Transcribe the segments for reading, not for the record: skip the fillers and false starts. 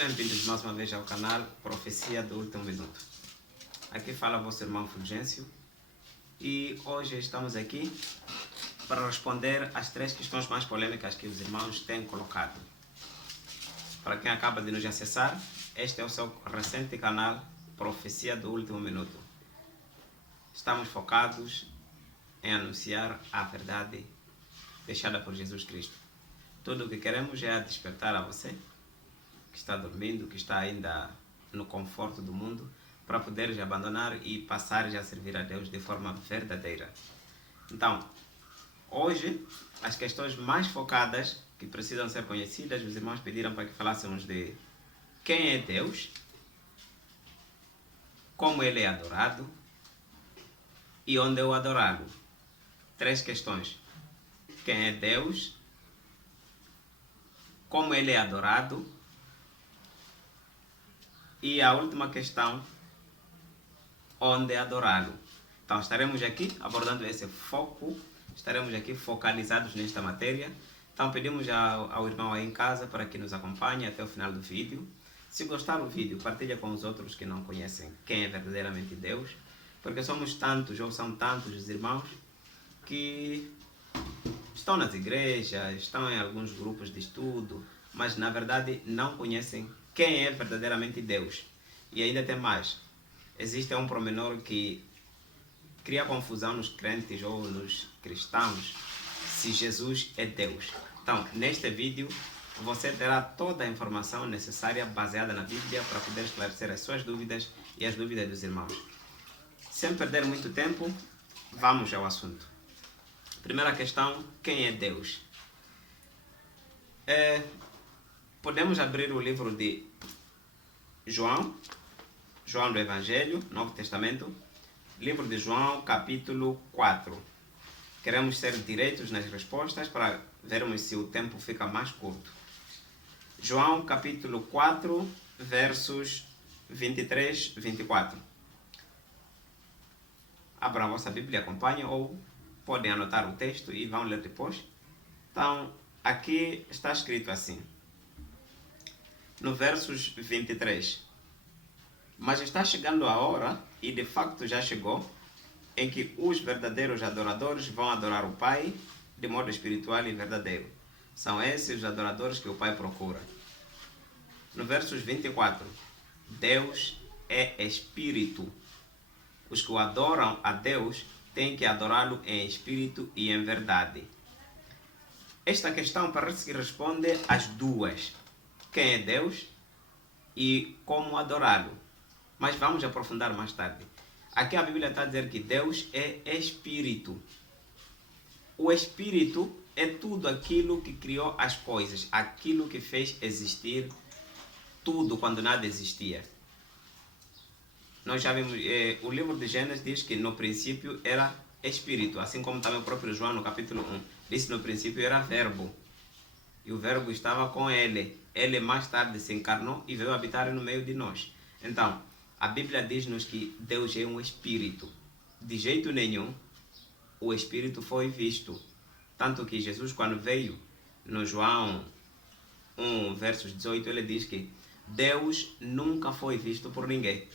Bem-vindos mais uma vez ao canal Profecia do Último Minuto. Aqui fala vosso irmão Fulgêncio e hoje estamos aqui para responder às 3 questões mais polêmicas que os irmãos têm colocado. Para quem acaba de nos acessar, este é o seu recente canal Profecia do Último Minuto. Estamos focados em anunciar a verdade deixada por Jesus Cristo. Tudo o que queremos é despertar a você que está dormindo, que está ainda no conforto do mundo, para poderes abandonar e passares a servir a Deus de forma verdadeira. Então, hoje, as questões mais focadas que precisam ser conhecidas, os irmãos pediram para que falássemos de quem é Deus, como Ele é adorado e onde eu adorá-lo. 3 questões. Quem é Deus, como Ele é adorado, e a última questão, onde adorá-lo. Então estaremos aqui abordando esse foco, estaremos aqui focalizados nesta matéria. Então pedimos ao irmão aí em casa para que nos acompanhe até o final do vídeo. Se gostar do vídeo, partilha com os outros que não conhecem quem é verdadeiramente Deus, porque somos tantos, ou são tantos os irmãos que estão nas igrejas, estão em alguns grupos de estudo, mas na verdade não conhecem quem é verdadeiramente Deus. E ainda tem mais. Existe um pormenor que cria confusão nos crentes ou nos cristãos, se Jesus é Deus. Então, neste vídeo, você terá toda a informação necessária baseada na Bíblia para poder esclarecer as suas dúvidas e as dúvidas dos irmãos. Sem perder muito tempo, vamos ao assunto. Primeira questão, quem é Deus? Podemos abrir o livro de João do Evangelho, Novo Testamento, livro de João, capítulo 4. Queremos ser direitos nas respostas para vermos se o tempo fica mais curto. João, capítulo 4, versos 23 e 24. Abram a vossa Bíblia, acompanhem, ou podem anotar o texto e vão ler depois. Então, aqui está escrito assim, no versos 23. Mas está chegando a hora, e de facto já chegou, em que os verdadeiros adoradores vão adorar o Pai de modo espiritual e verdadeiro. São esses os adoradores que o Pai procura. No versos 24. Deus é Espírito. Os que o adoram a Deus têm que adorá-lo em espírito e em verdade. Esta questão parece que responde às duas. Quem é Deus e como adorá-lo. Mas vamos aprofundar mais tarde. Aqui a Bíblia está a dizer que Deus é Espírito. O Espírito é tudo aquilo que criou as coisas, aquilo que fez existir tudo quando nada existia. Nós já vimos, o livro de Gênesis diz que no princípio era Espírito, assim como também o próprio João no capítulo 1. Disse que no princípio era Verbo. E o Verbo estava com Ele. Ele mais tarde se encarnou e veio habitar no meio de nós. Então, a Bíblia diz-nos que Deus é um Espírito. De jeito nenhum, o Espírito foi visto. Tanto que Jesus, quando veio, no João 1, versos 18, ele diz que Deus nunca foi visto por ninguém.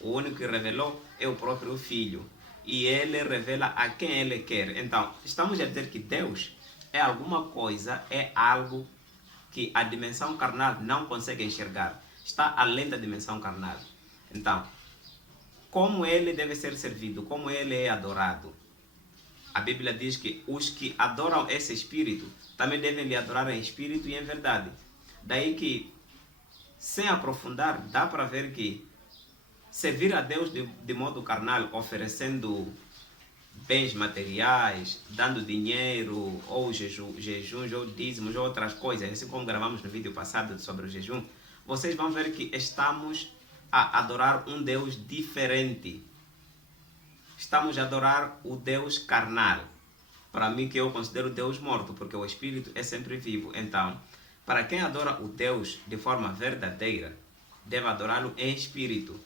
O único que revelou é o próprio Filho. E Ele revela a quem Ele quer. Então, estamos a dizer que Deus é alguma coisa, é algo que a dimensão carnal não consegue enxergar. Está além da dimensão carnal. Então, como Ele deve ser servido, como Ele é adorado? A Bíblia diz que os que adoram esse Espírito também devem lhe adorar em espírito e em verdade. Daí que, sem aprofundar, dá para ver que servir a Deus de modo carnal, oferecendo bens materiais, dando dinheiro, ou jejuns, ou dízimos, ou outras coisas, assim como gravamos no vídeo passado sobre o jejum, vocês vão ver que estamos a adorar um Deus diferente. Estamos a adorar o Deus carnal. Para mim, que eu considero Deus morto, porque o Espírito é sempre vivo. Então, para quem adora o Deus de forma verdadeira, deve adorá-lo em espírito.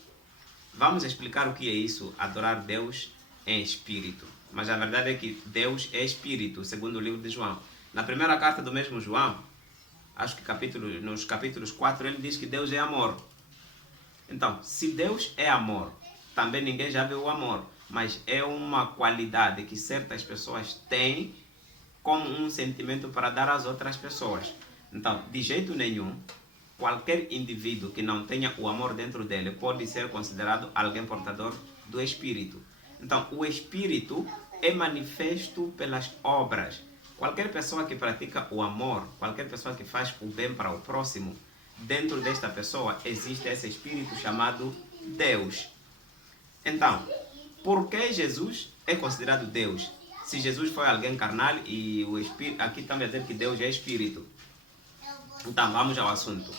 Vamos explicar o que é isso, adorar Deus em espírito. Mas a verdade é que Deus é espírito, segundo o livro de João. Na primeira carta do mesmo João, acho que nos capítulos 4, ele diz que Deus é amor. Então, se Deus é amor, também ninguém já viu o amor, mas é uma qualidade que certas pessoas têm como um sentimento para dar às outras pessoas. Então, de jeito nenhum, qualquer indivíduo que não tenha o amor dentro dele pode ser considerado alguém portador do Espírito. Então, o Espírito é manifesto pelas obras. Qualquer pessoa que pratica o amor, qualquer pessoa que faz o bem para o próximo, dentro desta pessoa existe esse Espírito chamado Deus. Então, por que Jesus é considerado Deus? Se Jesus foi alguém carnal e o Espírito, aqui também dizer que Deus é Espírito. Então, vamos ao assunto.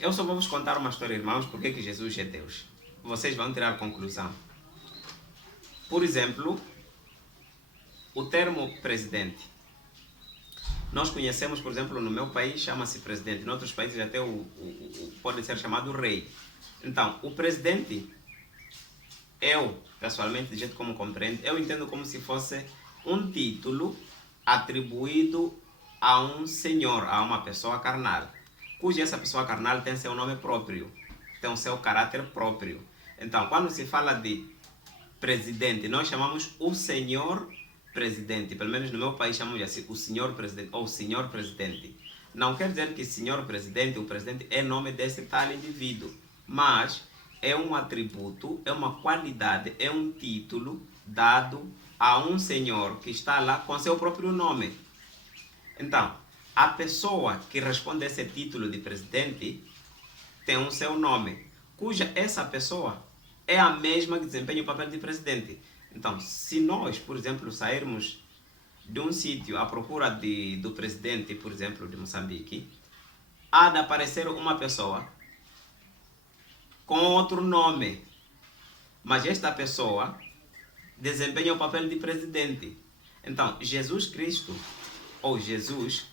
Eu só vou vos contar uma história, irmãos, porque que Jesus é Deus. Vocês vão tirar a conclusão. Por exemplo, o termo presidente. Nós conhecemos, por exemplo, no meu país chama-se presidente. Em outros países até pode ser chamado rei. Então, o presidente, eu, pessoalmente, do jeito como compreendo, eu entendo como se fosse um título atribuído a um senhor, a uma pessoa carnal, cuja essa pessoa carnal tem seu nome próprio, tem o seu caráter próprio. Então, quando se fala de presidente, nós chamamos o senhor presidente, pelo menos no meu país chamamos assim, o senhor presidente ou senhor presidente. Não quer dizer que senhor presidente, o presidente é nome desse tal indivíduo, mas é um atributo, é uma qualidade, é um título dado a um senhor que está lá com seu próprio nome. Então, a pessoa que responde a esse título de presidente tem um seu nome, cuja essa pessoa é a mesma que desempenha o papel de presidente. Então, se nós, por exemplo, sairmos de um sítio à procura do presidente, por exemplo, de Moçambique, há de aparecer uma pessoa com outro nome, mas esta pessoa desempenha o papel de presidente. Então, Jesus Cristo, ou Jesus,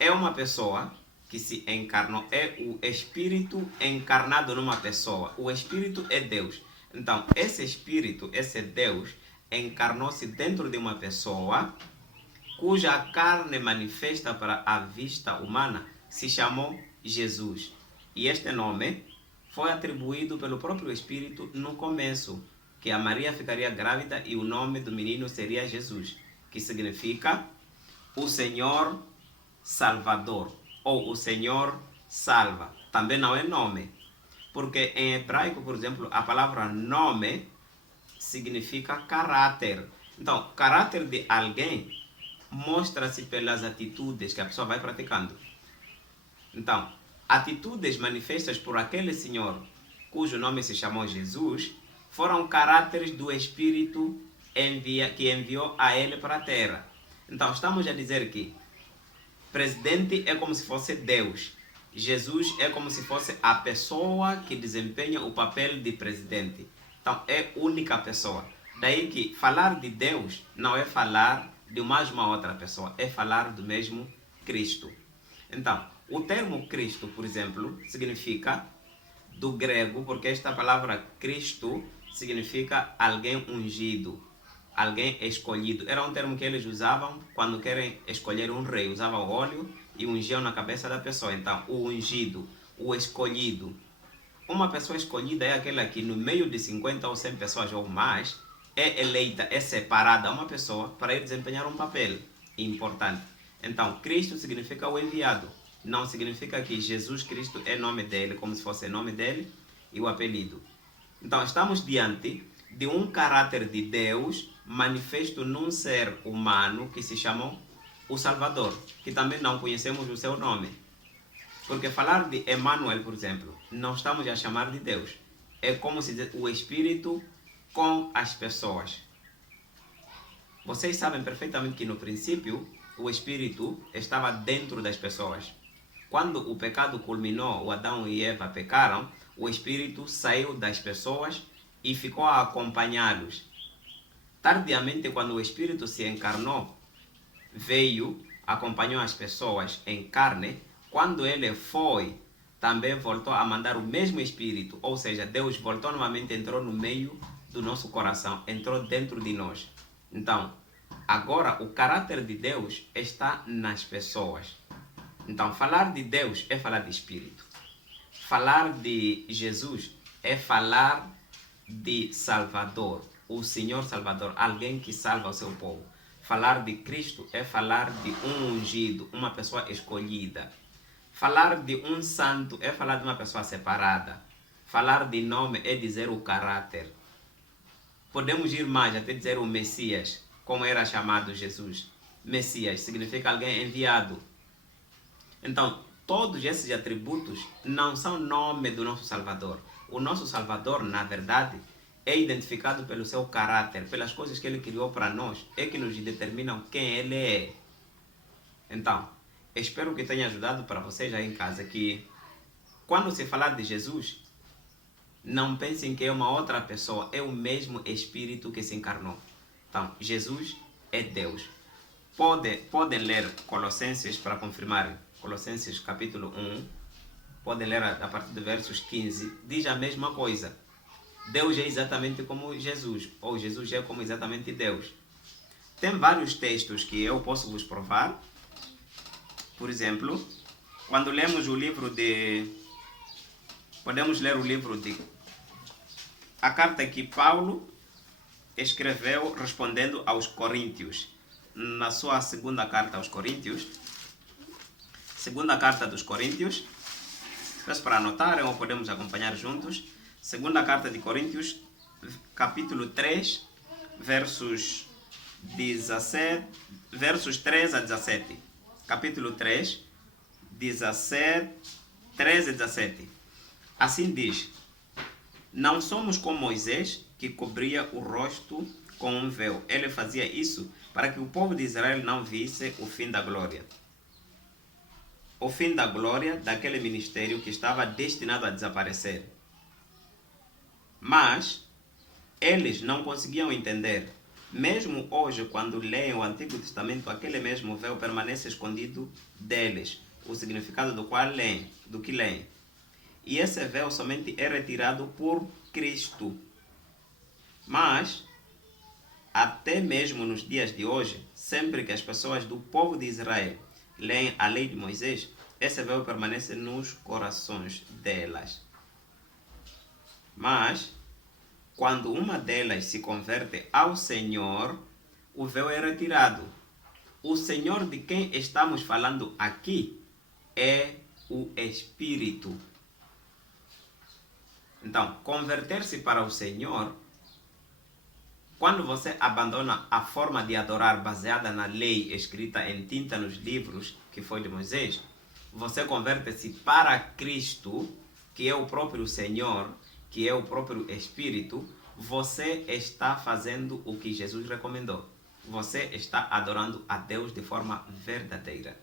é uma pessoa que se encarnou, é o Espírito encarnado numa pessoa. O Espírito é Deus. Então, esse Espírito, esse Deus, encarnou-se dentro de uma pessoa cuja carne manifesta para a vista humana se chamou Jesus. E este nome foi atribuído pelo próprio Espírito no começo, que a Maria ficaria grávida e o nome do menino seria Jesus, que significa o Senhor Salvador, ou o Senhor salva. Também não é nome, porque em hebraico, por exemplo, a palavra nome significa caráter. Então, caráter de alguém mostra-se pelas atitudes que a pessoa vai praticando. Então, atitudes manifestas por aquele Senhor, cujo nome se chamou Jesus, foram caráteres do Espírito que enviou a ele para a terra. Então, estamos a dizer que presidente é como se fosse Deus. Jesus é como se fosse a pessoa que desempenha o papel de presidente. Então, é única pessoa. Daí que falar de Deus não é falar de mais uma outra pessoa, é falar do mesmo Cristo. Então, o termo Cristo, por exemplo, significa, do grego, porque esta palavra Cristo significa alguém ungido, alguém escolhido. Era um termo que eles usavam quando querem escolher um rei. Usavam o óleo e ungiam na cabeça da pessoa. Então, o ungido, o escolhido. Uma pessoa escolhida é aquela que no meio de 50 ou 100 pessoas ou mais é eleita, é separada uma pessoa para ir desempenhar um papel importante. Então, Cristo significa o enviado. Não significa que Jesus Cristo é nome dele, como se fosse nome dele e o apelido. Então, estamos diante de um caráter de Deus manifesto num ser humano que se chamou o Salvador, que também não conhecemos o seu nome. Porque falar de Emmanuel, por exemplo, não estamos a chamar de Deus. É como se diz o Espírito com as pessoas. Vocês sabem perfeitamente que no princípio o Espírito estava dentro das pessoas. Quando o pecado culminou, o Adão e Eva pecaram, o Espírito saiu das pessoas e ficou a acompanhá-los. Tardiamente, quando o Espírito se encarnou, veio, acompanhou as pessoas em carne. Quando ele foi, também voltou a mandar o mesmo Espírito, ou seja, Deus voltou novamente, entrou no meio do nosso coração, entrou dentro de nós. Então, Agora, o caráter de Deus está nas pessoas. Então, falar de Deus é falar de Espírito. Falar de Jesus é falar de Salvador, o Senhor Salvador, alguém que salva o seu povo. Falar de Cristo é falar de um ungido, uma pessoa escolhida. Falar de um santo é falar de uma pessoa separada. Falar de nome é dizer o caráter. Podemos ir mais, até dizer o Messias, como era chamado Jesus. Messias significa alguém enviado. Então, todos esses atributos não são nome do nosso Salvador. O nosso Salvador, na verdade, é identificado pelo seu caráter, pelas coisas que ele criou para nós, é que nos determinam quem ele é. Então, espero que tenha ajudado para vocês aí em casa, que quando se falar de Jesus, não pensem que é uma outra pessoa, é o mesmo Espírito que se encarnou. Então, Jesus é Deus. Podem ler Colossenses para confirmarem. Colossenses capítulo 1, podem ler a partir do versos 15, diz a mesma coisa. Deus é exatamente como Jesus, ou Jesus é como exatamente Deus. Tem vários textos que eu posso vos provar. Por exemplo, quando lemos o livro de... Podemos ler o livro de... A carta que Paulo escreveu respondendo aos Coríntios. Na sua segunda carta aos Coríntios. Segunda carta dos Coríntios. Peço para anotarem ou podemos acompanhar juntos. Segunda carta de Coríntios, capítulo 3, versos 3 a 17. Capítulo 3, 13 a 17. Assim diz: não somos como Moisés, que cobria o rosto com um véu. Ele fazia isso para que o povo de Israel não visse o fim da glória. O fim da glória daquele ministério que estava destinado a desaparecer. Mas eles não conseguiam entender. Mesmo hoje, quando leem o Antigo Testamento, aquele mesmo véu permanece escondido deles, o significado do que leem. E esse véu somente é retirado por Cristo. Mas, até mesmo nos dias de hoje, sempre que as pessoas do povo de Israel leem a lei de Moisés, esse véu permanece nos corações delas. Mas, quando uma delas se converte ao Senhor, o véu é retirado. O Senhor de quem estamos falando aqui é o Espírito. Então, converter-se para o Senhor, quando você abandona a forma de adorar baseada na lei escrita em tinta nos livros, que foi de Moisés, você converte-se para Cristo, que é o próprio Senhor, que é o próprio Espírito. Você está fazendo o que Jesus recomendou. Você está adorando a Deus de forma verdadeira.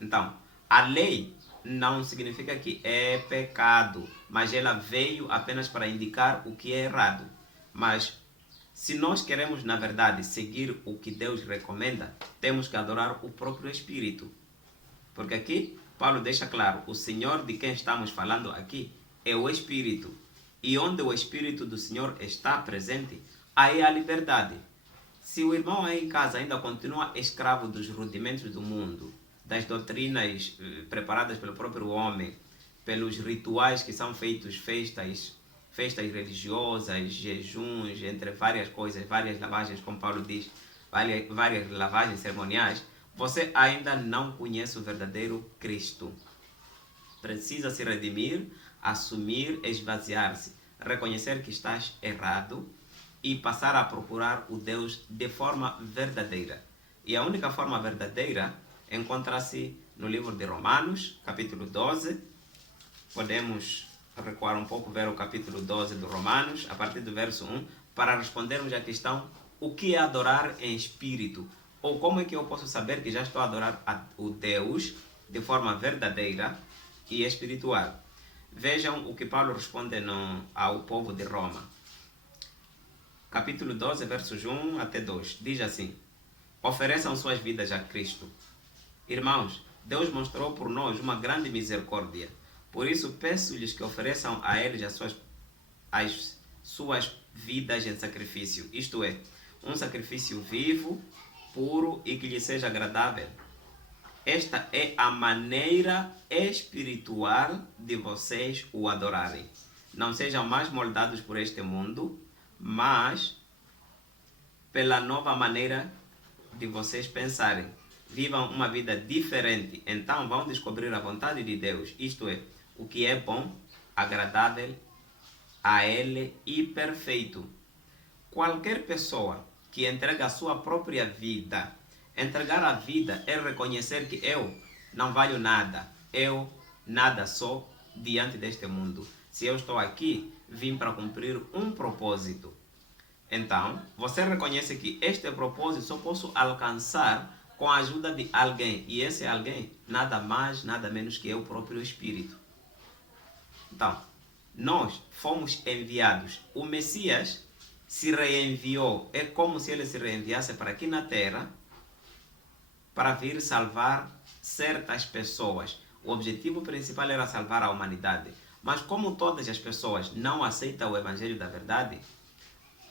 Então, a lei não significa que é pecado, mas ela veio apenas para indicar o que é errado. Mas se nós queremos, na verdade, seguir o que Deus recomenda, temos que adorar o próprio Espírito. Porque aqui, Paulo deixa claro, o Senhor de quem estamos falando aqui é o Espírito. E onde o Espírito do Senhor está presente, aí há liberdade. Se o irmão aí em casa ainda continua escravo dos rudimentos do mundo, das doutrinas preparadas pelo próprio homem, pelos rituais que são feitos, festas religiosas, jejuns, entre várias coisas, várias lavagens, como Paulo diz, várias lavagens cerimoniais, você ainda não conhece o verdadeiro Cristo. Precisa se redimir, assumir, esvaziar-se, reconhecer que estás errado e passar a procurar o Deus de forma verdadeira. E a única forma verdadeira encontra-se no livro de Romanos, capítulo 12. Podemos recuar um pouco, ver o capítulo 12 de Romanos, a partir do verso 1, para respondermos à questão: o que é adorar em espírito? Ou como é que eu posso saber que já estou a adorar o Deus de forma verdadeira e espiritual? Vejam o que Paulo responde ao povo de Roma. Capítulo 12, versos 1 até 2. Diz assim: ofereçam suas vidas a Cristo. Irmãos, Deus mostrou por nós uma grande misericórdia. Por isso, peço-lhes que ofereçam a eles as suas vidas em sacrifício. Isto é, um sacrifício vivo puro e que lhe seja agradável. Esta é a maneira espiritual de vocês o adorarem. Não sejam mais moldados por este mundo, mas pela nova maneira de vocês pensarem. Vivam uma vida diferente, então vão descobrir a vontade de Deus, isto é, o que é bom, agradável a Ele e perfeito. Qualquer pessoa que entrega a sua própria vida, entregar a vida é reconhecer que eu não valho nada, eu nada sou diante deste mundo. Se eu estou aqui, vim para cumprir um propósito. Então, você reconhece que este propósito só posso alcançar com a ajuda de alguém. E esse alguém, nada mais, nada menos que eu próprio Espírito. Então, nós fomos enviados. O Messias se reenviou. É como se ele se reenviasse para aqui na Terra para vir salvar certas pessoas. O objetivo principal era salvar a humanidade. Mas como todas as pessoas não aceitam o Evangelho da Verdade,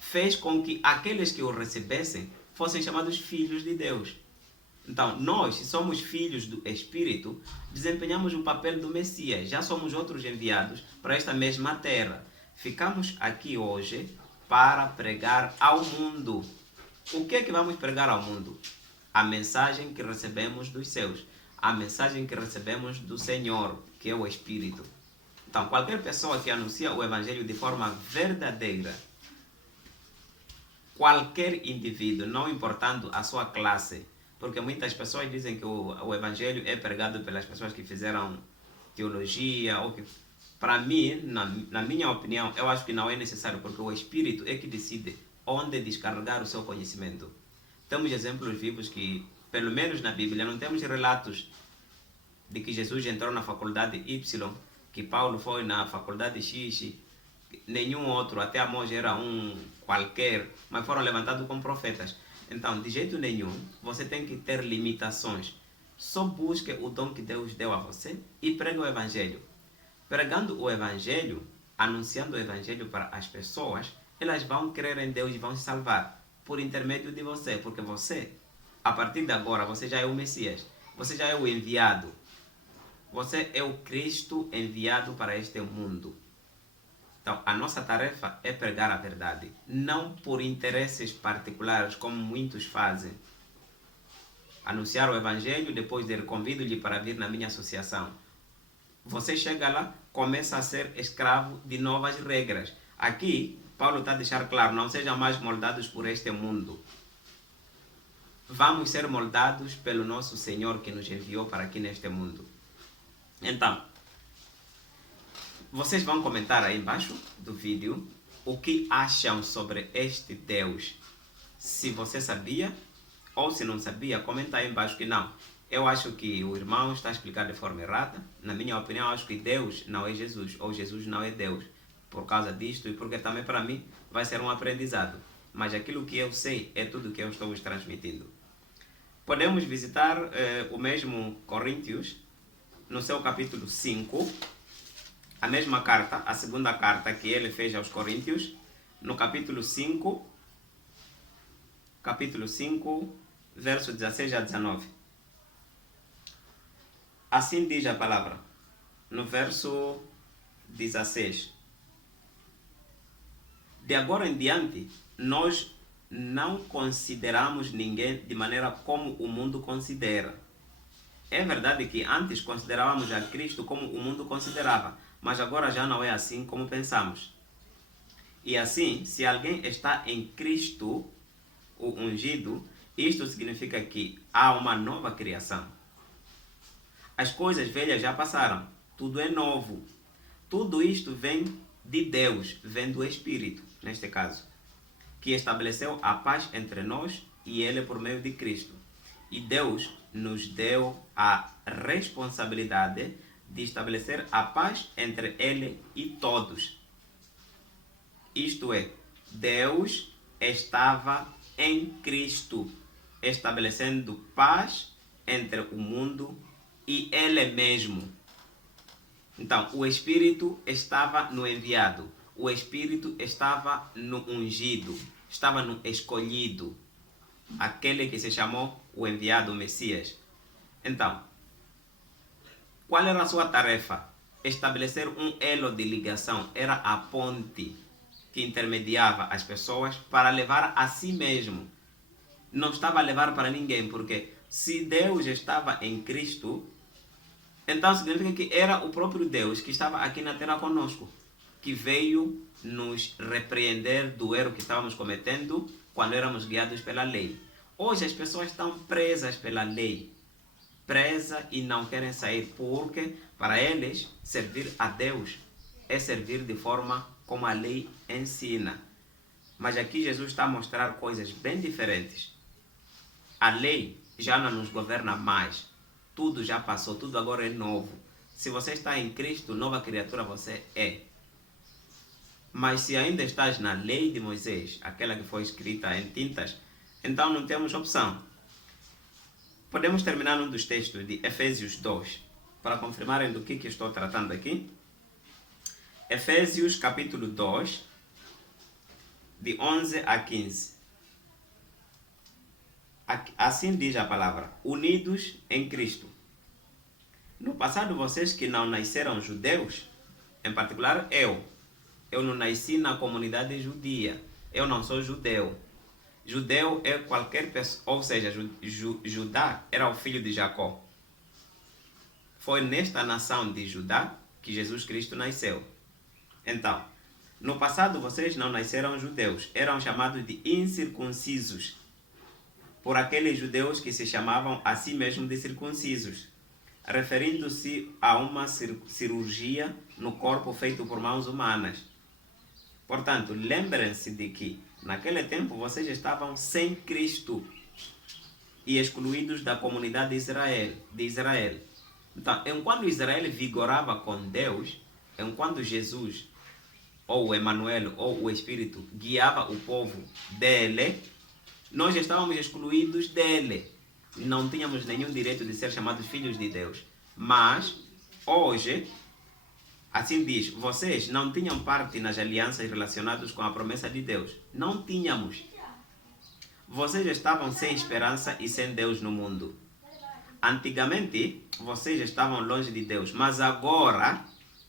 fez com que aqueles que o recebessem fossem chamados filhos de Deus. Então, nós, se somos filhos do Espírito, desempenhamos o papel do Messias. Já somos outros enviados para esta mesma terra. Ficamos aqui hoje para pregar ao mundo. O que é que vamos pregar ao mundo? A mensagem que recebemos dos céus. A mensagem que recebemos do Senhor, que é o Espírito. Então, qualquer pessoa que anuncia o Evangelho de forma verdadeira, qualquer indivíduo, não importando a sua classe, porque muitas pessoas dizem que o Evangelho é pregado pelas pessoas que fizeram teologia, ou que, para mim, na minha opinião, eu acho que não é necessário, porque o Espírito é que decide onde descarregar o seu conhecimento. Temos exemplos vivos que, pelo menos na Bíblia, não temos relatos de que Jesus entrou na faculdade Y, que Paulo foi na faculdade X, nenhum outro, até Amós era um qualquer, mas foram levantados como profetas. Então, de jeito nenhum, você tem que ter limitações. Só busque o dom que Deus deu a você e pregue o Evangelho. Pregando o Evangelho, anunciando o Evangelho para as pessoas, elas vão crer em Deus e vão se salvar por intermédio de você, porque você, a partir de agora, você já é o Messias, você já é o enviado. Você é o Cristo enviado para este mundo. Então, a nossa tarefa é pregar a verdade, não por interesses particulares, como muitos fazem. Anunciar o Evangelho, depois de convido-lhe para vir na minha associação. Você chega lá, começa a ser escravo de novas regras. Aqui, Paulo está a deixar claro, não sejam mais moldados por este mundo. Vamos ser moldados pelo nosso Senhor que nos enviou para aqui neste mundo. Então, vocês vão comentar aí embaixo do vídeo o que acham sobre este Deus. Se você sabia ou se não sabia, comenta aí embaixo que não. Eu acho que o irmão está a explicar de forma errada. Na minha opinião, eu acho que Deus não é Jesus, ou Jesus não é Deus. Por causa disto e porque também para mim vai ser um aprendizado. Mas aquilo que eu sei é tudo que eu estou transmitindo. Podemos visitar o mesmo Coríntios, no seu capítulo 5, a mesma carta, a segunda carta que ele fez aos Coríntios, no capítulo 5, verso 16 a 19. Assim diz a palavra, no verso 16. De agora em diante, nós não consideramos ninguém de maneira como o mundo considera. É verdade que antes considerávamos a Cristo como o mundo considerava, mas agora já não é assim como pensamos. E assim, se alguém está em Cristo, o ungido, isto significa que há uma nova criação. As coisas velhas já passaram, tudo é novo. Tudo isto vem de Deus, vem do Espírito, neste caso, que estabeleceu a paz entre nós e Ele por meio de Cristo. E Deus nos deu a responsabilidade de estabelecer a paz entre Ele e todos. Isto é, Deus estava em Cristo, estabelecendo paz entre o mundo e Ele mesmo. Então, o Espírito estava no enviado, o Espírito estava no ungido, estava no escolhido. aquele que se chamou o enviado, o Messias. Então, qual era a sua tarefa? Estabelecer um elo de ligação, era a ponte que intermediava as pessoas para levar a si mesmo. Não estava a levar para ninguém, porque se Deus estava em Cristo, então significa que era o próprio Deus que estava aqui na terra conosco, que veio nos repreender do erro que estávamos cometendo quando éramos guiados pela lei. Hoje as pessoas estão presas pela lei, presas e não querem sair, porque para eles servir a Deus é servir de forma como a lei ensina. Mas aqui Jesus está a mostrar coisas bem diferentes. A lei já não nos governa mais. Tudo já passou, tudo agora é novo. Se você está em Cristo, nova criatura você é. Mas se ainda estás na lei de Moisés, aquela que foi escrita em tintas, então não temos opção. Podemos terminar um dos textos de Efésios 2, para confirmarem do que estou tratando aqui. Efésios capítulo 2, de 11 a 15. Assim diz a palavra: unidos em Cristo. No passado, vocês que não nasceram judeus, em particular eu não nasci na comunidade judia, eu não sou judeu. Judeu é qualquer pessoa, ou seja, Judá era o filho de Jacó. Foi nesta nação de Judá que Jesus Cristo nasceu. Então, no passado vocês não nasceram judeus, eram chamados de incircuncisos, por aqueles judeus que se chamavam a si mesmos de circuncisos, referindo-se a uma cirurgia no corpo feito por mãos humanas. Portanto, lembrem-se de que naquele tempo vocês estavam sem Cristo e excluídos da comunidade de Israel. Então, enquanto Israel vigorava com Deus, enquanto Jesus, ou o Emanuel, ou o Espírito, guiava o povo dele, nós estávamos excluídos dele. Não tínhamos nenhum direito de ser chamados filhos de Deus. Mas, hoje, assim diz, vocês não tinham parte nas alianças relacionadas com a promessa de Deus. Não tínhamos. Vocês estavam sem esperança e sem Deus no mundo. Antigamente, vocês estavam longe de Deus, mas agora,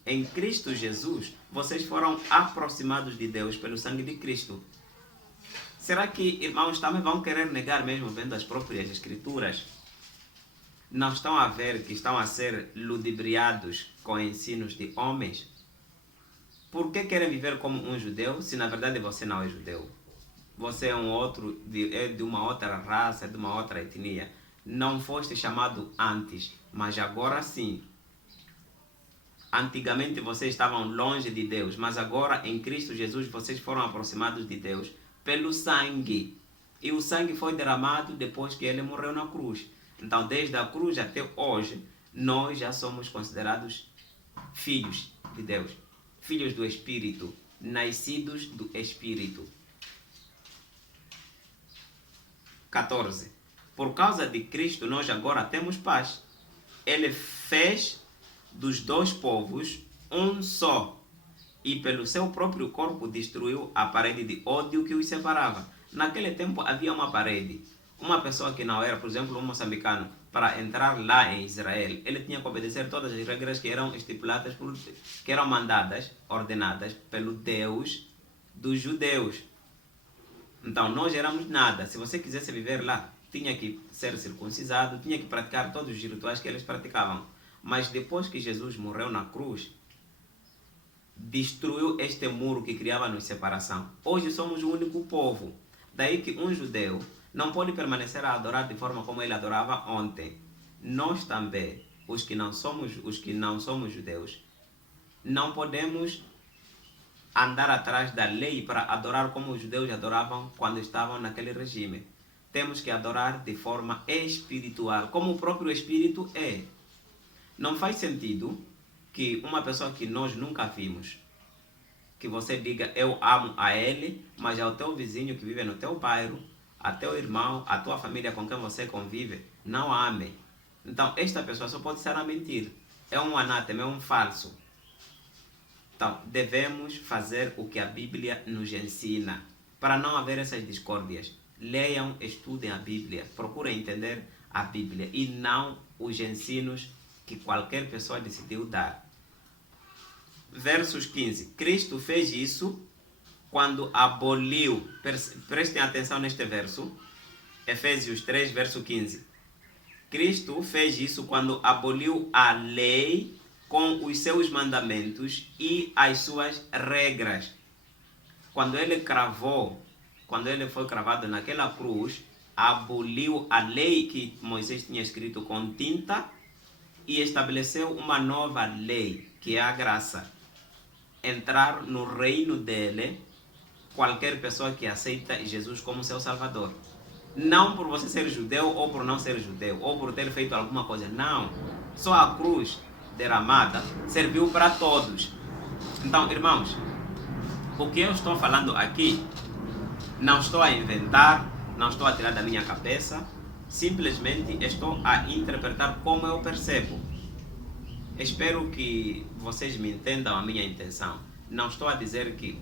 em Cristo Jesus, vocês foram aproximados de Deus pelo sangue de Cristo. Será que irmãos também vão querer negar mesmo vendo as próprias escrituras? Não estão a ver que estão a ser ludibriados com ensinos de homens? Por que querem viver como um judeu se na verdade você não é judeu? Você é é de uma outra raça, de uma outra etnia. Não foste chamado antes, mas agora sim. Antigamente vocês estavam longe de Deus, mas agora em Cristo Jesus vocês foram aproximados de Deus pelo sangue. E o sangue foi derramado depois que ele morreu na cruz. Então, desde a cruz até hoje, nós já somos considerados filhos de Deus, filhos do Espírito, nascidos do Espírito. 14. Por causa de Cristo, nós agora temos paz. Ele fez dos dois povos um só, e pelo seu próprio corpo destruiu a parede de ódio que os separava. Naquele tempo havia uma parede. Uma pessoa que não era, por exemplo, um moçambicano, para entrar lá em Israel, ele tinha que obedecer todas as regras que eram estipuladas, que eram mandadas, ordenadas pelo Deus dos judeus. Então, nós éramos nada. Se você quisesse viver lá, tinha que ser circuncisado, tinha que praticar todos os rituais que eles praticavam. Mas depois que Jesus morreu na cruz, destruiu este muro que criava-nos separação. Hoje somos o único povo. Daí que um judeu não pode permanecer a adorar de forma como ele adorava ontem. Nós também, os que não somos judeus, não podemos andar atrás da lei para adorar como os judeus adoravam quando estavam naquele regime. Temos que adorar de forma espiritual, como o próprio Espírito é. Não faz sentido que uma pessoa que nós nunca vimos, que você diga eu amo a ele, mas ao teu vizinho que vive no teu bairro, a teu irmão, a tua família com quem você convive, não ame. Então, esta pessoa só pode estar a mentir. É um anátema, é um falso. Então, devemos fazer o que a Bíblia nos ensina, para não haver essas discórdias. leiam, estudem a Bíblia, procurem entender a Bíblia e não os ensinos que qualquer pessoa decidiu dar. Versos 15. Cristo fez isso quando aboliu, prestem atenção neste verso, Efésios 3, verso 15. Cristo fez isso quando aboliu a lei com os seus mandamentos e as suas regras. Quando ele foi cravado naquela cruz, aboliu a lei que Moisés tinha escrito com tinta e estabeleceu uma nova lei, que é a graça. Entrar no reino dele qualquer pessoa que aceita Jesus como seu Salvador. Não por você ser judeu ou por não ser judeu, ou por ter feito alguma coisa. Não. Só a cruz derramada serviu para todos. Então, irmãos, o que eu estou falando aqui, não estou a inventar, não estou a tirar da minha cabeça, simplesmente estou a interpretar como eu percebo. Espero que vocês me entendam a minha intenção. Não estou a dizer que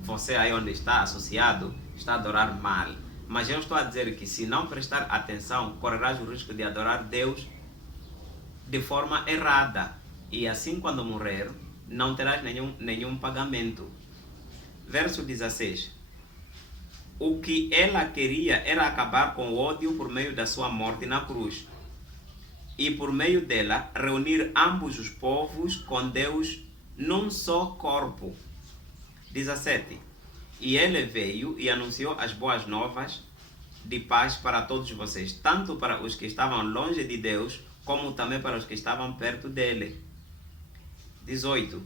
você aí onde está associado está a adorar mal. Mas eu estou a dizer que se não prestar atenção, correrás o risco de adorar Deus de forma errada. E assim quando morrer, não terás nenhum pagamento. Verso 16. O que ela queria era acabar com o ódio por meio da sua morte na cruz. E por meio dela, reunir ambos os povos com Deus num só corpo. 17. E ele veio e anunciou as boas novas de paz para todos vocês, tanto para os que estavam longe de Deus, como também para os que estavam perto dele. 18.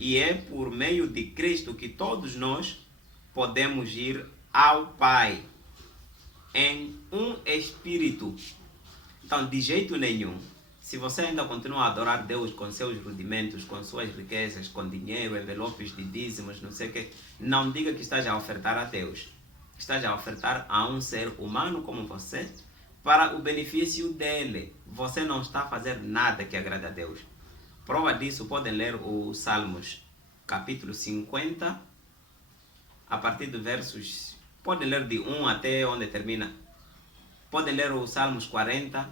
E é por meio de Cristo que todos nós podemos ir ao Pai em um espírito. Então, de jeito nenhum, se você ainda continua a adorar Deus com seus rudimentos, com suas riquezas, com dinheiro, envelopes de dízimos, não sei o que, não diga que estás a ofertar a Deus. Estás a ofertar a um ser humano como você para o benefício dele. Você não está a fazer nada que agrade a Deus. Prova disso, podem ler o Salmos, capítulo 50, a partir do versos, podem ler de 1 até onde termina. Podem ler o Salmos 40,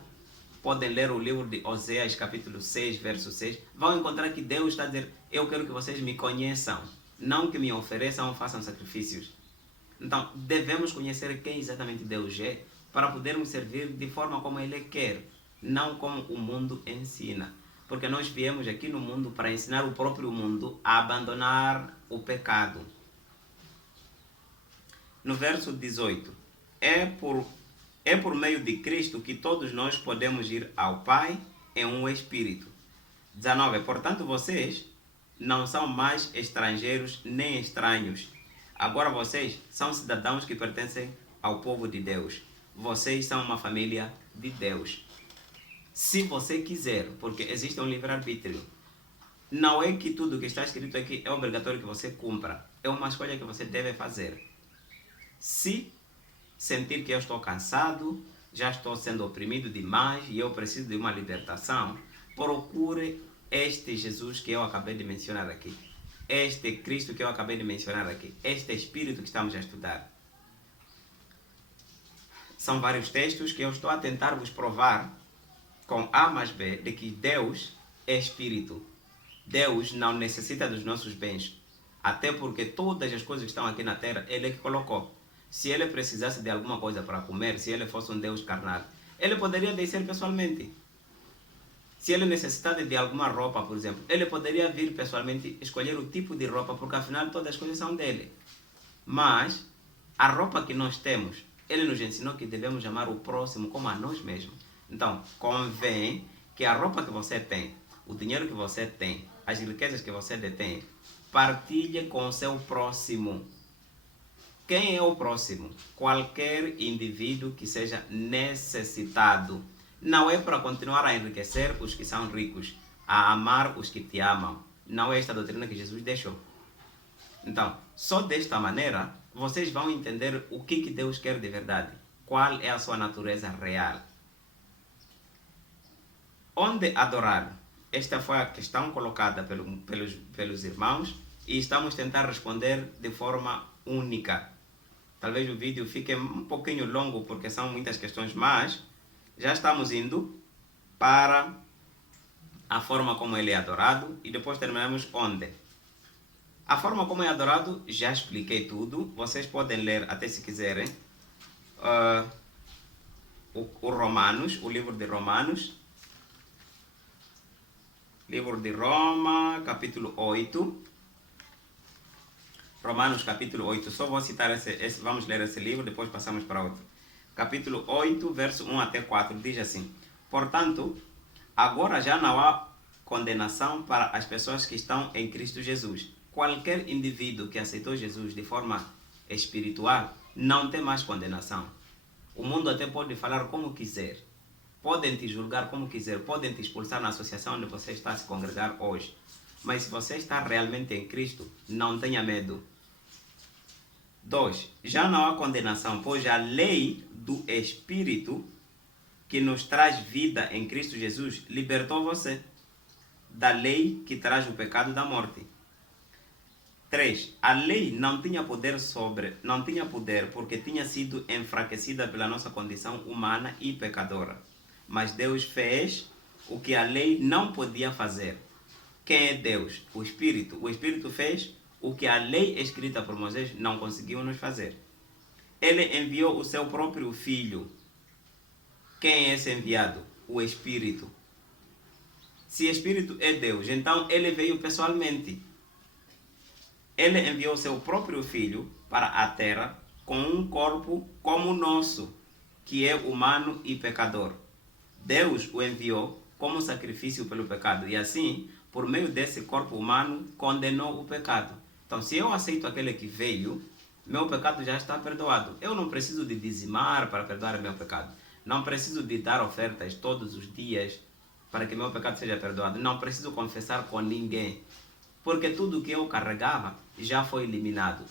podem ler o livro de Oséias, capítulo 6, verso 6. Vão encontrar que Deus está a dizer, eu quero que vocês me conheçam, não que me ofereçam ou façam sacrifícios. Então, devemos conhecer quem exatamente Deus é para podermos servir de forma como Ele quer, não como o mundo ensina. Porque nós viemos aqui no mundo para ensinar o próprio mundo a abandonar o pecado. No verso 18, é por meio de Cristo que todos nós podemos ir ao Pai em um espírito. 19, portanto vocês não são mais estrangeiros nem estranhos. Agora vocês são cidadãos que pertencem ao povo de Deus. Vocês são uma família de Deus. Se você quiser, porque existe um livre-arbítrio. Não é que tudo que está escrito aqui é obrigatório que você cumpra. É uma escolha que você deve fazer. Se sentir que eu estou cansado, já estou sendo oprimido demais e eu preciso de uma libertação, procure este Jesus que eu acabei de mencionar aqui. Este Cristo que eu acabei de mencionar aqui. Este Espírito que estamos a estudar. São vários textos que eu estou a tentar vos provar com A mais B de que Deus é Espírito. Deus não necessita dos nossos bens. Até porque todas as coisas que estão aqui na terra, Ele é que colocou. Se Ele precisasse de alguma coisa para comer, se Ele fosse um Deus carnal, Ele poderia descer pessoalmente. Se Ele necessitasse de alguma roupa, por exemplo, Ele poderia vir pessoalmente escolher o tipo de roupa, porque afinal todas as coisas são dele. Mas a roupa que nós temos, Ele nos ensinou que devemos amar o próximo como a nós mesmos. Então, convém que a roupa que você tem, o dinheiro que você tem, as riquezas que você detém, partilhe com o seu próximo. Quem é o próximo? Qualquer indivíduo que seja necessitado. Não é para continuar a enriquecer os que são ricos, a amar os que te amam. Não é esta a doutrina que Jesus deixou. Então, só desta maneira, vocês vão entender o que Deus quer de verdade. Qual é a sua natureza real. Onde adorar? Esta foi a questão colocada pelos irmãos e estamos tentando responder de forma única. talvez o vídeo fique um pouquinho longo porque são muitas questões, mas já estamos indo para a forma como ele é adorado e depois terminamos onde? A forma como é adorado, já expliquei tudo. Vocês podem ler até se quiserem o Romanos, o livro de Romanos. Livro de Roma, capítulo 8. Romanos, capítulo 8. Só vou citar vamos ler esse livro, depois passamos para outro. Capítulo 8, verso 1 até 4, diz assim: Portanto, agora já não há condenação para as pessoas que estão em Cristo Jesus. Qualquer indivíduo que aceitou Jesus de forma espiritual não tem mais condenação. O mundo até pode falar como quiser. Podem te julgar como quiser. Podem te expulsar na associação onde você está a se congregar hoje. Mas se você está realmente em Cristo, não tenha medo. 2. Já não há condenação, pois a lei do Espírito que nos traz vida em Cristo Jesus libertou você da lei que traz o pecado da morte. 3. A lei não tinha poder porque tinha sido enfraquecida pela nossa condição humana e pecadora. Mas Deus fez o que a lei não podia fazer. Quem é Deus? O Espírito. O Espírito fez o que a lei escrita por Moisés não conseguiu nos fazer. Ele enviou o seu próprio Filho. Quem é esse enviado? O Espírito. Se Espírito é Deus, então ele veio pessoalmente. Ele enviou seu próprio Filho para a terra com um corpo como o nosso, que é humano e pecador. Deus o enviou como sacrifício pelo pecado e assim, por meio desse corpo humano, condenou o pecado. Então, se eu aceito aquele que veio, meu pecado já está perdoado. Eu não preciso de dizimar para perdoar meu pecado. Não preciso de dar ofertas todos os dias para que meu pecado seja perdoado. Não preciso confessar com ninguém. Porque tudo que eu carregava já foi eliminado.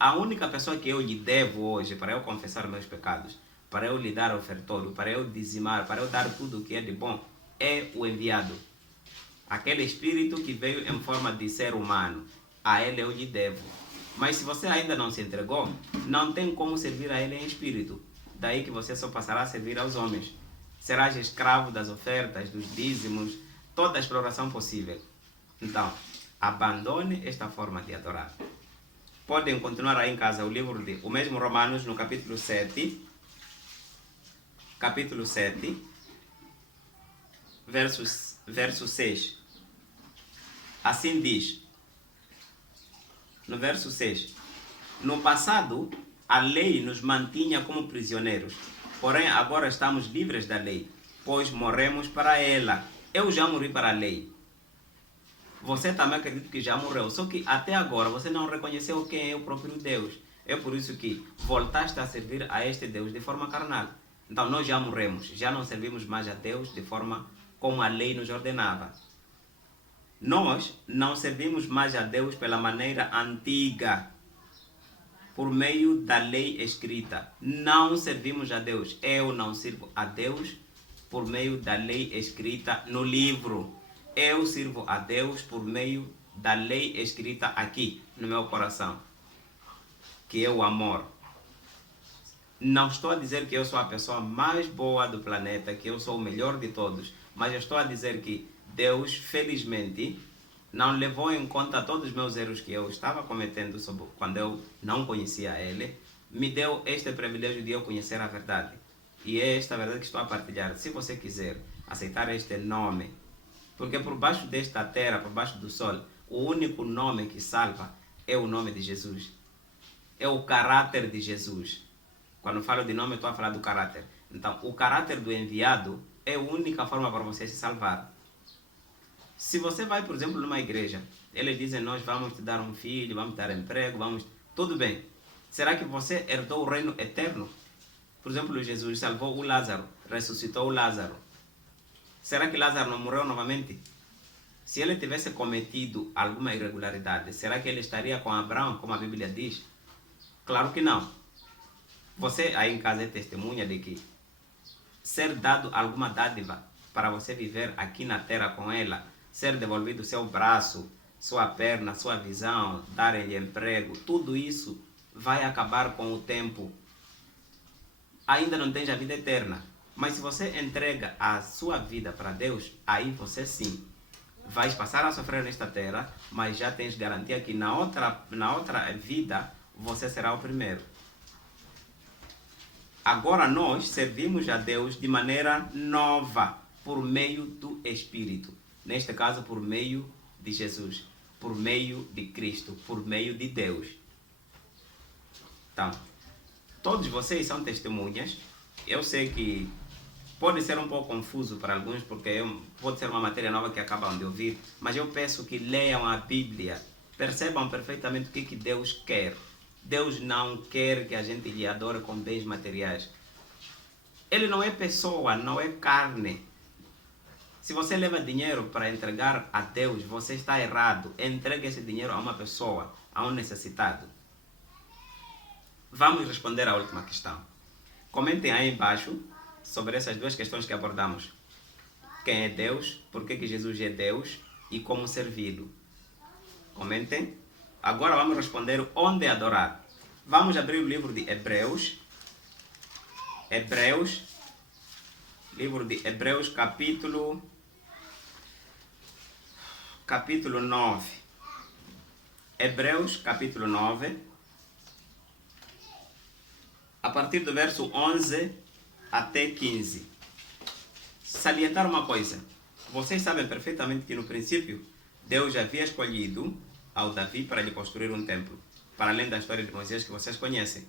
A única pessoa que eu lhe devo hoje para eu confessar meus pecados, para eu lhe dar ofertório, para eu dizimar, para eu dar tudo o que é de bom, é o enviado. Aquele Espírito que veio em forma de ser humano. A ele eu lhe devo. Mas se você ainda não se entregou, não tem como servir a ele em espírito. Daí que você só passará a servir aos homens. Serás escravo das ofertas, dos dízimos, toda a exploração possível. Então, abandone esta forma de adorar. Podem continuar aí em casa o mesmo Romanos, no capítulo 7. Capítulo 7, verso 6. Assim diz, no verso 6: No passado, a lei nos mantinha como prisioneiros, porém agora estamos livres da lei, pois morremos para ela. Eu já morri para a lei. Você também acredita que já morreu, só que até agora você não reconheceu quem é o próprio Deus. É por isso que voltaste a servir a este Deus de forma carnal. Então nós já morremos, já não servimos mais a Deus de forma como a lei nos ordenava. Nós não servimos mais a Deus pela maneira antiga, por meio da lei escrita. Não servimos a Deus. Eu não sirvo a Deus por meio da lei escrita no livro. Eu sirvo a Deus por meio da lei escrita aqui, no meu coração, que é o amor. Não estou a dizer que eu sou a pessoa mais boa do planeta, que eu sou o melhor de todos, mas eu estou a dizer que Deus, felizmente, não levou em conta todos os meus erros que eu estava cometendo quando eu não conhecia Ele, me deu este privilégio de eu conhecer a verdade. E é esta verdade que estou a partilhar. Se você quiser aceitar este nome, porque por baixo desta terra, por baixo do sol, o único nome que salva é o nome de Jesus. É o caráter de Jesus. Quando falo de nome, estou a falar do caráter. Então, o caráter do enviado é a única forma para você se salvar. Se você vai, por exemplo, numa igreja, eles dizem, nós vamos te dar um filho, vamos te dar emprego, tudo bem. Será que você herdou o reino eterno? Por exemplo, Jesus salvou o Lázaro, ressuscitou o Lázaro. Será que Lázaro não morreu novamente? Se ele tivesse cometido alguma irregularidade, será que ele estaria com Abraão, como a Bíblia diz? Claro que não. Você aí em casa é testemunha de que ser dado alguma dádiva para você viver aqui na terra com ela, ser devolvido seu braço, sua perna, sua visão, darem-lhe emprego, tudo isso vai acabar com o tempo. Ainda não tens a vida eterna. Mas se você entrega a sua vida para Deus, aí você sim vais passar a sofrer nesta terra, mas já tens garantia que na outra vida você será o primeiro. Agora nós servimos a Deus de maneira nova, por meio do Espírito. Neste caso, por meio de Jesus, por meio de Cristo, por meio de Deus. Então, todos vocês são testemunhas. Eu sei que pode ser um pouco confuso para alguns, porque pode ser uma matéria nova que acabam de ouvir, mas eu peço que leiam a Bíblia, percebam perfeitamente o que Deus quer. Deus não quer que a gente lhe adore com bens materiais. Ele não é pessoa, não é carne. Se você leva dinheiro para entregar a Deus, você está errado. Entregue esse dinheiro a uma pessoa, a um necessitado. Vamos responder à última questão. Comentem aí embaixo sobre essas duas questões que abordamos. Quem é Deus? Por que Jesus é Deus? E como servi-lo? Comentem. Agora vamos responder onde adorar. Vamos abrir o livro de Hebreus. Livro de Hebreus, capítulo 9. Hebreus, capítulo 9. A partir do verso 11 até 15. Salientar uma coisa. Vocês sabem perfeitamente que no princípio Deus já havia escolhido ao Davi para lhe construir um templo, para além da história de Moisés que vocês conhecem.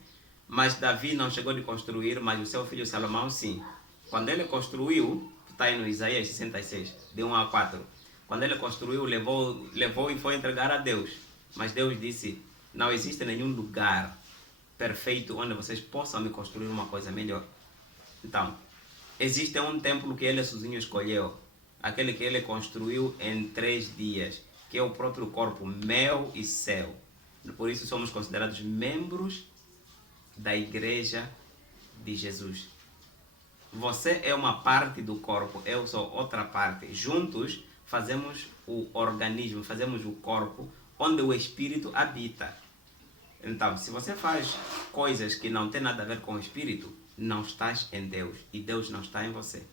Mas Davi não chegou a construir, mas o seu filho Salomão sim. Quando ele construiu, está aí no Isaías 66, de 1 a 4. Quando ele construiu, levou e foi entregar a Deus. Mas Deus disse, não existe nenhum lugar perfeito onde vocês possam me construir uma coisa melhor. Então, existe um templo que ele sozinho escolheu, aquele que ele construiu em 3 dias, que é o próprio corpo, meu e seu. Por isso somos considerados membros da igreja de Jesus. Você é uma parte do corpo, eu sou outra parte. Juntos fazemos o organismo, fazemos o corpo onde o espírito habita. Então, se você faz coisas que não têm nada a ver com o espírito, não estás em Deus e Deus não está em você.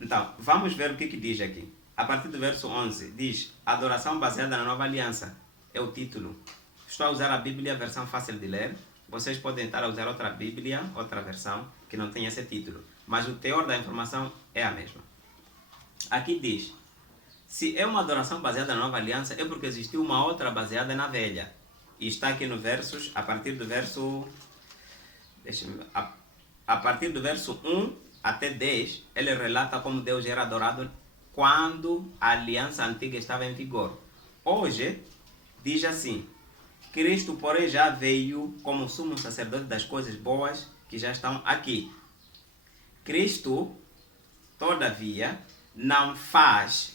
Então, vamos ver o que diz aqui. A partir do verso 11, diz: adoração baseada na nova aliança. É o título. Estou a usar a Bíblia, versão fácil de ler. Vocês podem estar a usar outra Bíblia, outra versão, que não tem esse título. Mas o teor da informação é a mesma. Aqui diz: se é uma adoração baseada na nova aliança, é porque existiu uma outra baseada na velha. E está aqui no versos, a partir do verso... A partir do verso 1 até 10, ele relata como Deus era adorado quando a aliança antiga estava em vigor. Hoje, diz assim: Cristo, porém, já veio como sumo sacerdote das coisas boas que já estão aqui. Cristo, todavia, não faz.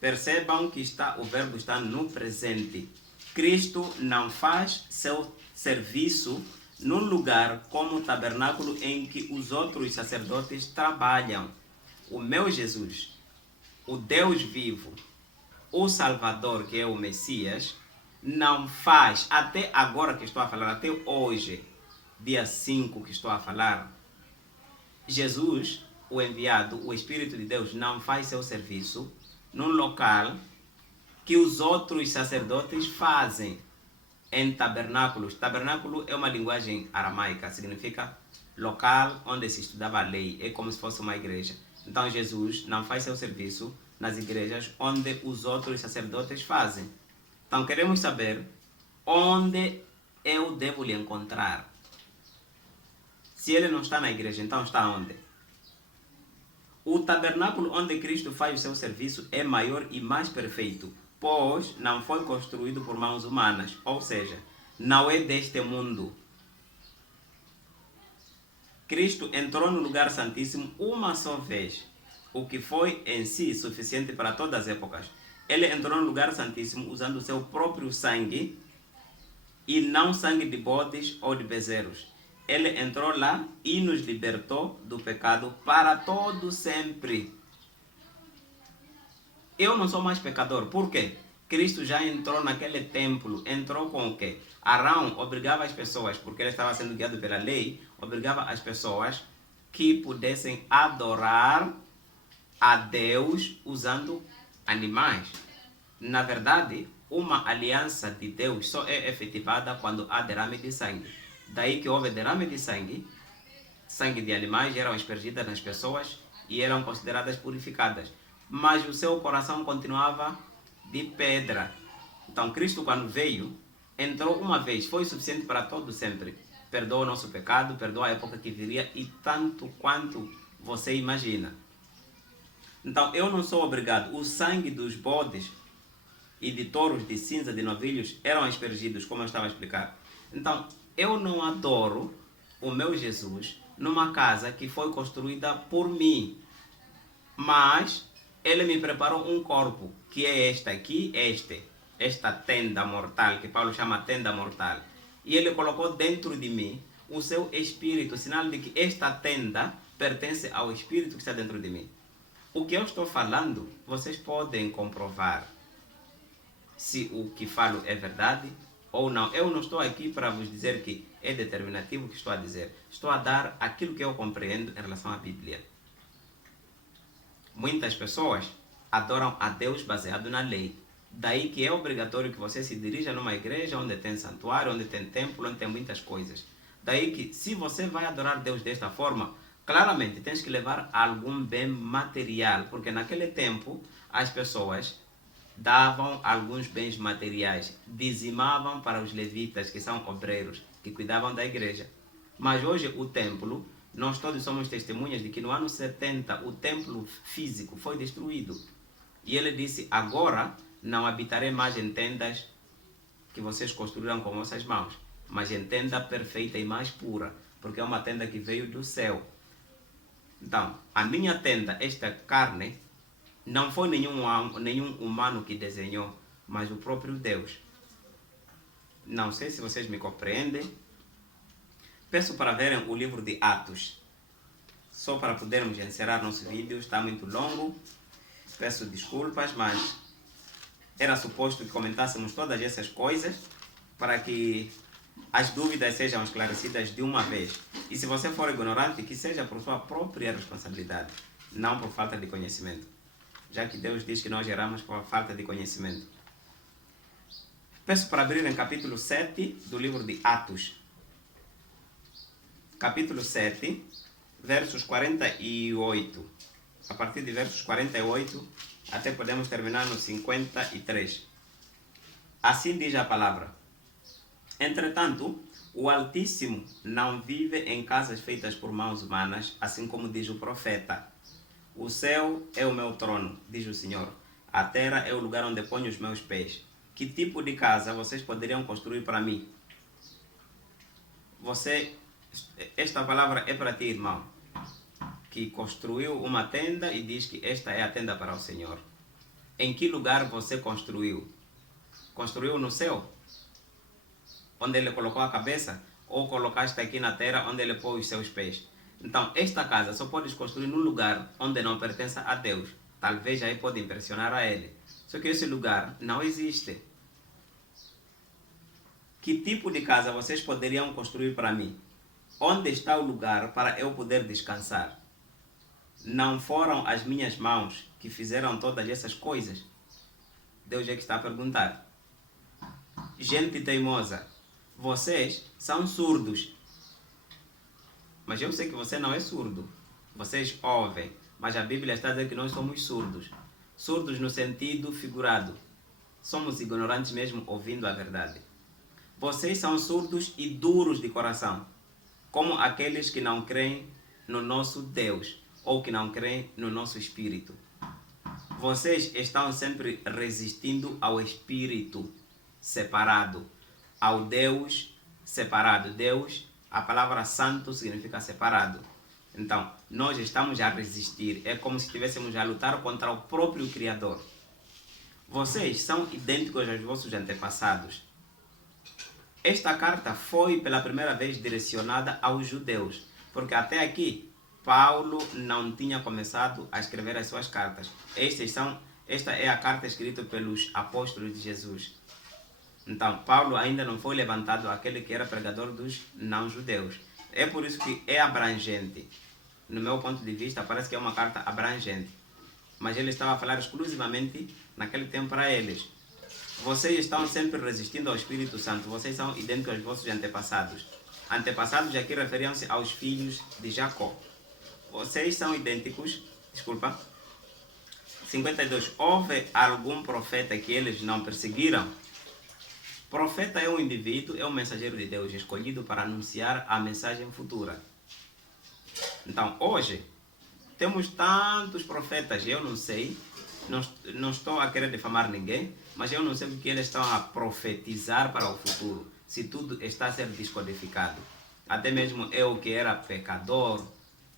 Percebam que o verbo está no presente. Cristo não faz seu serviço num lugar como o tabernáculo em que os outros sacerdotes trabalham. O meu Jesus, o Deus vivo, o Salvador, que é o Messias, não faz, até agora que estou a falar, até hoje, dia 5 que estou a falar, Jesus, o enviado, o Espírito de Deus, não faz seu serviço num local que os outros sacerdotes fazem, em tabernáculos. Tabernáculo é uma linguagem aramaica, significa local onde se estudava a lei, é como se fosse uma igreja. Então Jesus não faz seu serviço nas igrejas onde os outros sacerdotes fazem. Então queremos saber onde eu devo lhe encontrar. Se ele não está na igreja, então está onde? O tabernáculo onde Cristo faz o seu serviço é maior e mais perfeito, pois não foi construído por mãos humanas, ou seja, não é deste mundo. Cristo entrou no lugar santíssimo uma só vez, o que foi em si suficiente para todas as épocas. Ele entrou no lugar santíssimo usando o seu próprio sangue e não sangue de bodes ou de bezerros. Ele entrou lá e nos libertou do pecado para todo sempre. Eu não sou mais pecador. Por quê? Cristo já entrou naquele templo. Entrou com o quê? Arão obrigava as pessoas, porque ele estava sendo guiado pela lei, obrigava as pessoas que pudessem adorar a Deus usando animais. Na verdade, uma aliança de Deus só é efetivada quando há derrame de sangue. Daí que houve derrame de sangue, sangue de animais eram aspergidas nas pessoas e eram consideradas purificadas. Mas o seu coração continuava de pedra. Então Cristo, quando veio, entrou uma vez, foi suficiente para todo sempre. Perdoa o nosso pecado, perdoa a época que viria e tanto quanto você imagina. Então eu não sou obrigado. O sangue dos bodes e de touros de cinza de novilhos eram aspergidos, como eu estava a explicar. Então eu não adoro o meu Jesus numa casa que foi construída por mim, mas ele me preparou um corpo, que é este aqui, esta tenda mortal, que Paulo chama tenda mortal. E ele colocou dentro de mim o seu espírito, sinal de que esta tenda pertence ao espírito que está dentro de mim. O que eu estou falando, vocês podem comprovar se o que falo é verdade ou não. Eu não estou aqui para vos dizer que é determinativo o que estou a dizer. Estou a dar aquilo que eu compreendo em relação à Bíblia. Muitas pessoas adoram a Deus baseado na lei. Daí que é obrigatório que você se dirija numa igreja onde tem santuário, onde tem templo, onde tem muitas coisas. Daí que se você vai adorar Deus desta forma, claramente tens que levar algum bem material, porque naquele tempo as pessoas davam alguns bens materiais, dizimavam para os levitas, que são obreiros, que cuidavam da igreja. Mas hoje o templo, nós todos somos testemunhas de que no ano 70 o templo físico foi destruído. E ele disse, agora não habitarei mais em tendas que vocês construíram com vossas mãos, mas em tenda perfeita e mais pura, porque é uma tenda que veio do céu. Então, a minha tenda, esta carne, não foi nenhum humano que desenhou, mas o próprio Deus. Não sei se vocês me compreendem. Peço para verem o livro de Atos, só para podermos encerrar nosso vídeo, está muito longo. Peço desculpas, mas era suposto que comentássemos todas essas coisas para que as dúvidas sejam esclarecidas de uma vez. E se você for ignorante, que seja por sua própria responsabilidade, não por falta de conhecimento. Já que Deus diz que nós erramos por falta de conhecimento. Peço para abrir em capítulo 7 do livro de Atos. Capítulo 7, versos 48. A partir de versos 48, até podemos terminar no 53. Assim diz a palavra. Entretanto, o Altíssimo não vive em casas feitas por mãos humanas, assim como diz o profeta. O céu é o meu trono, diz o Senhor. A terra é o lugar onde ponho os meus pés. Que tipo de casa vocês poderiam construir para mim? Esta palavra é para ti, irmão, que construiu uma tenda e diz que esta é a tenda para o Senhor. Em que lugar você construiu? Construiu no céu, onde ele colocou a cabeça? Ou colocaste aqui na terra, onde ele pôs os seus pés? Então, esta casa só podes construir num lugar onde não pertence a Deus. Talvez aí pode impressionar a ele. Só que esse lugar não existe. Que tipo de casa vocês poderiam construir para mim? Onde está o lugar para eu poder descansar? Não foram as minhas mãos que fizeram todas essas coisas? Deus é que está a perguntar. Gente teimosa, vocês são surdos. Mas eu sei que você não é surdo. Vocês ouvem, mas a Bíblia está a dizer que nós somos surdos. Surdos no sentido figurado. Somos ignorantes mesmo ouvindo a verdade. Vocês são surdos e duros de coração, como aqueles que não creem no nosso Deus, ou que não creem no nosso Espírito. Vocês estão sempre resistindo ao Espírito separado, ao Deus separado. Deus, a palavra santo significa separado. Então, nós estamos a resistir. É como se estivéssemos a lutar contra o próprio Criador. Vocês são idênticos aos vossos antepassados. Esta carta foi pela primeira vez direcionada aos judeus, porque até aqui Paulo não tinha começado a escrever as suas cartas. Estas são esta é a carta escrita pelos apóstolos de Jesus. Então, Paulo ainda não foi levantado aquele que era pregador dos não-judeus. É por isso que é abrangente. No meu ponto de vista, parece que é uma carta abrangente. Mas ele estava a falar exclusivamente naquele tempo para eles. Vocês estão sempre resistindo ao Espírito Santo. Vocês são idênticos aos vossos antepassados. Antepassados aqui referiam-se aos filhos de Jacó. Vocês são idênticos. Desculpa. 52. Houve algum profeta que eles não perseguiram? Profeta é um indivíduo, é um mensageiro de Deus escolhido para anunciar a mensagem futura. Então, hoje, temos tantos profetas, eu não sei, não estou a querer difamar ninguém, mas eu não sei o que eles estão a profetizar para o futuro, se tudo está a ser descodificado. Até mesmo eu que era pecador,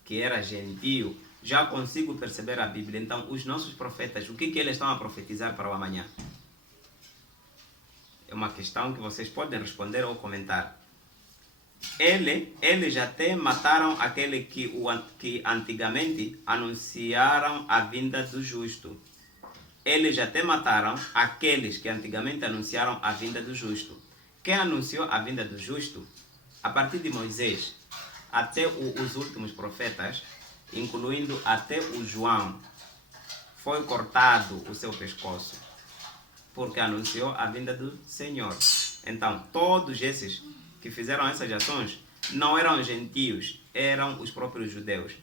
que era gentio, já consigo perceber a Bíblia. Então, os nossos profetas, o que eles estão a profetizar para o amanhã? É uma questão que vocês podem responder ou comentar. Eles até mataram aquele que antigamente anunciaram a vinda do justo. Eles até mataram aqueles que antigamente anunciaram a vinda do justo. Quem anunciou a vinda do justo? A partir de Moisés até os últimos profetas, incluindo até o João, foi cortado o seu pescoço, porque anunciou a vinda do Senhor. Então, todos esses que fizeram essas ações não eram gentios, eram os próprios judeus.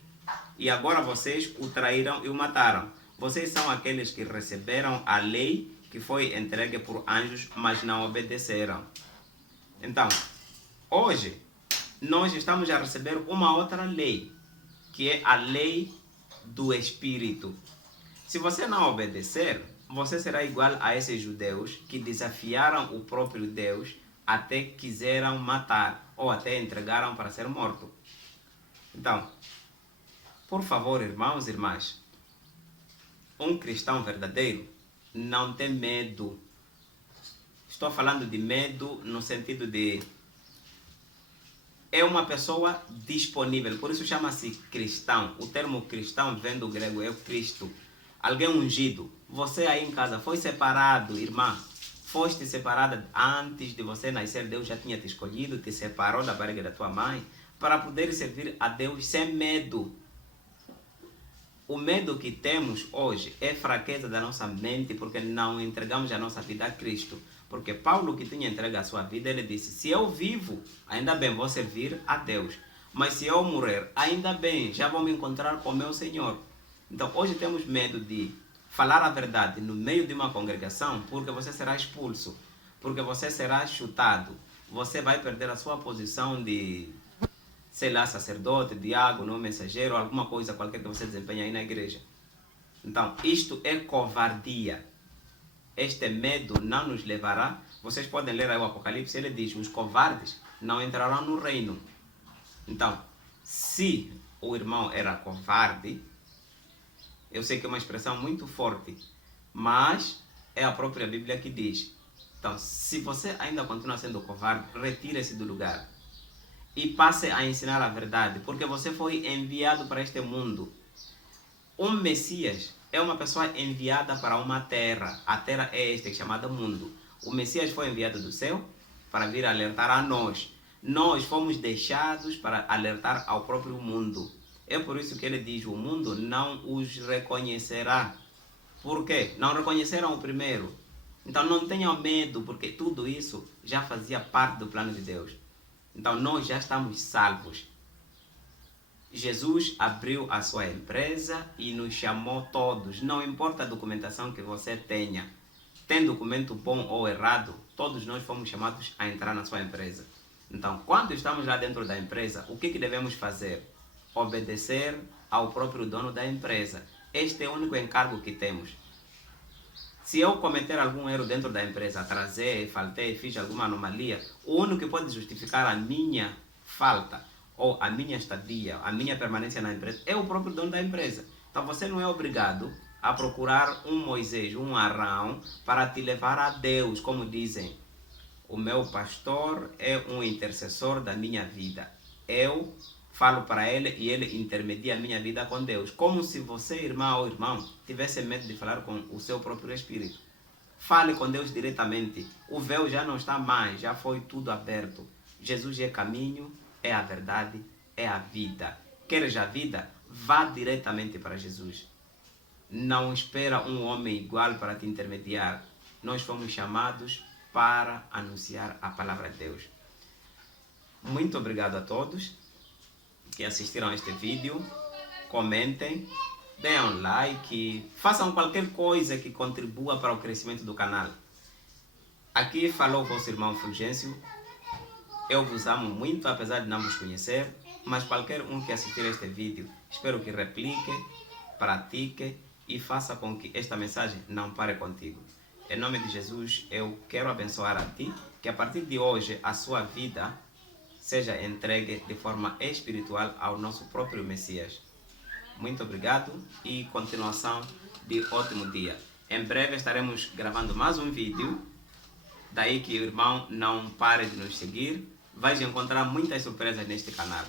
E agora vocês o traíram e o mataram. Vocês são aqueles que receberam a lei que foi entregue por anjos, mas não obedeceram. Então, hoje, nós estamos a receber uma outra lei, que é a lei do Espírito. Se você não obedecer, você será igual a esses judeus que desafiaram o próprio Deus até quiseram matar ou até entregaram para ser morto. Então, por favor, irmãos e irmãs, um cristão verdadeiro não tem medo. Estou falando de medo no sentido de é uma pessoa disponível, por isso chama-se cristão. O termo cristão vem do grego, é o Cristo. Alguém ungido. Você aí em casa foi separado, irmã. Foste separada antes de você nascer. Deus já tinha te escolhido, te separou da barriga da tua mãe para poder servir a Deus sem medo. O medo que temos hoje é fraqueza da nossa mente porque não entregamos a nossa vida a Cristo. Porque Paulo, que tinha entregue a sua vida, ele disse: se eu vivo, ainda bem, vou servir a Deus. Mas se eu morrer, ainda bem, já vou me encontrar com meu Senhor. Então, hoje temos medo de falar a verdade no meio de uma congregação, porque você será expulso, porque você será chutado, você vai perder a sua posição de, sei lá, sacerdote, diácono, mensageiro, alguma coisa qualquer que você desempenha aí na igreja. Então, isto é covardia. Este medo não nos levará. Vocês podem ler aí o Apocalipse, ele diz: os covardes não entrarão no reino. Então, se o irmão era covarde, eu sei que é uma expressão muito forte, mas é a própria Bíblia que diz. Então, se você ainda continua sendo covarde, retire-se do lugar e passe a ensinar a verdade, porque você foi enviado para este mundo. Um Messias é uma pessoa enviada para uma terra. A terra é esta, chamada mundo. O Messias foi enviado do céu para vir alertar a nós. Nós fomos deixados para alertar ao próprio mundo. É por isso que ele diz: o mundo não os reconhecerá. Por quê? Não reconheceram o primeiro. Então não tenham medo, porque tudo isso já fazia parte do plano de Deus. Então nós já estamos salvos. Jesus abriu a sua empresa e nos chamou todos. Não importa a documentação que você tenha. Tem documento bom ou errado, todos nós fomos chamados a entrar na sua empresa. Então, quando estamos lá dentro da empresa, o que devemos fazer? Obedecer ao próprio dono da empresa. Este é o único encargo que temos. Se eu cometer algum erro dentro da empresa, atrasei, faltei, fiz alguma anomalia, o único que pode justificar a minha falta ou a minha estadia, a minha permanência na empresa, é o próprio dono da empresa. Então você não é obrigado a procurar um Moisés, um Arão, para te levar a Deus, como dizem: o meu pastor é um intercessor da minha vida. Eu falo para Ele e Ele intermedia a minha vida com Deus. Como se você, irmã ou irmão, tivesse medo de falar com o seu próprio espírito. Fale com Deus diretamente. O véu já não está mais, já foi tudo aberto. Jesus é caminho, é a verdade, é a vida. Queres a vida? Vá diretamente para Jesus. Não espera um homem igual para te intermediar. Nós fomos chamados para anunciar a palavra de Deus. Muito obrigado a todos que assistiram a este vídeo. Comentem, deem um like, façam qualquer coisa que contribua para o crescimento do canal. Aqui falou o vosso irmão Fulgêncio. Eu vos amo muito, apesar de não vos conhecer, mas qualquer um que assistir este vídeo, espero que replique, pratique e faça com que esta mensagem não pare contigo. Em nome de Jesus, eu quero abençoar a ti, que a partir de hoje a sua vida seja entregue de forma espiritual ao nosso próprio Messias. Muito obrigado e continuação de ótimo dia. Em breve estaremos gravando mais um vídeo, daí que o irmão não pare de nos seguir. Vais encontrar muitas surpresas neste canal.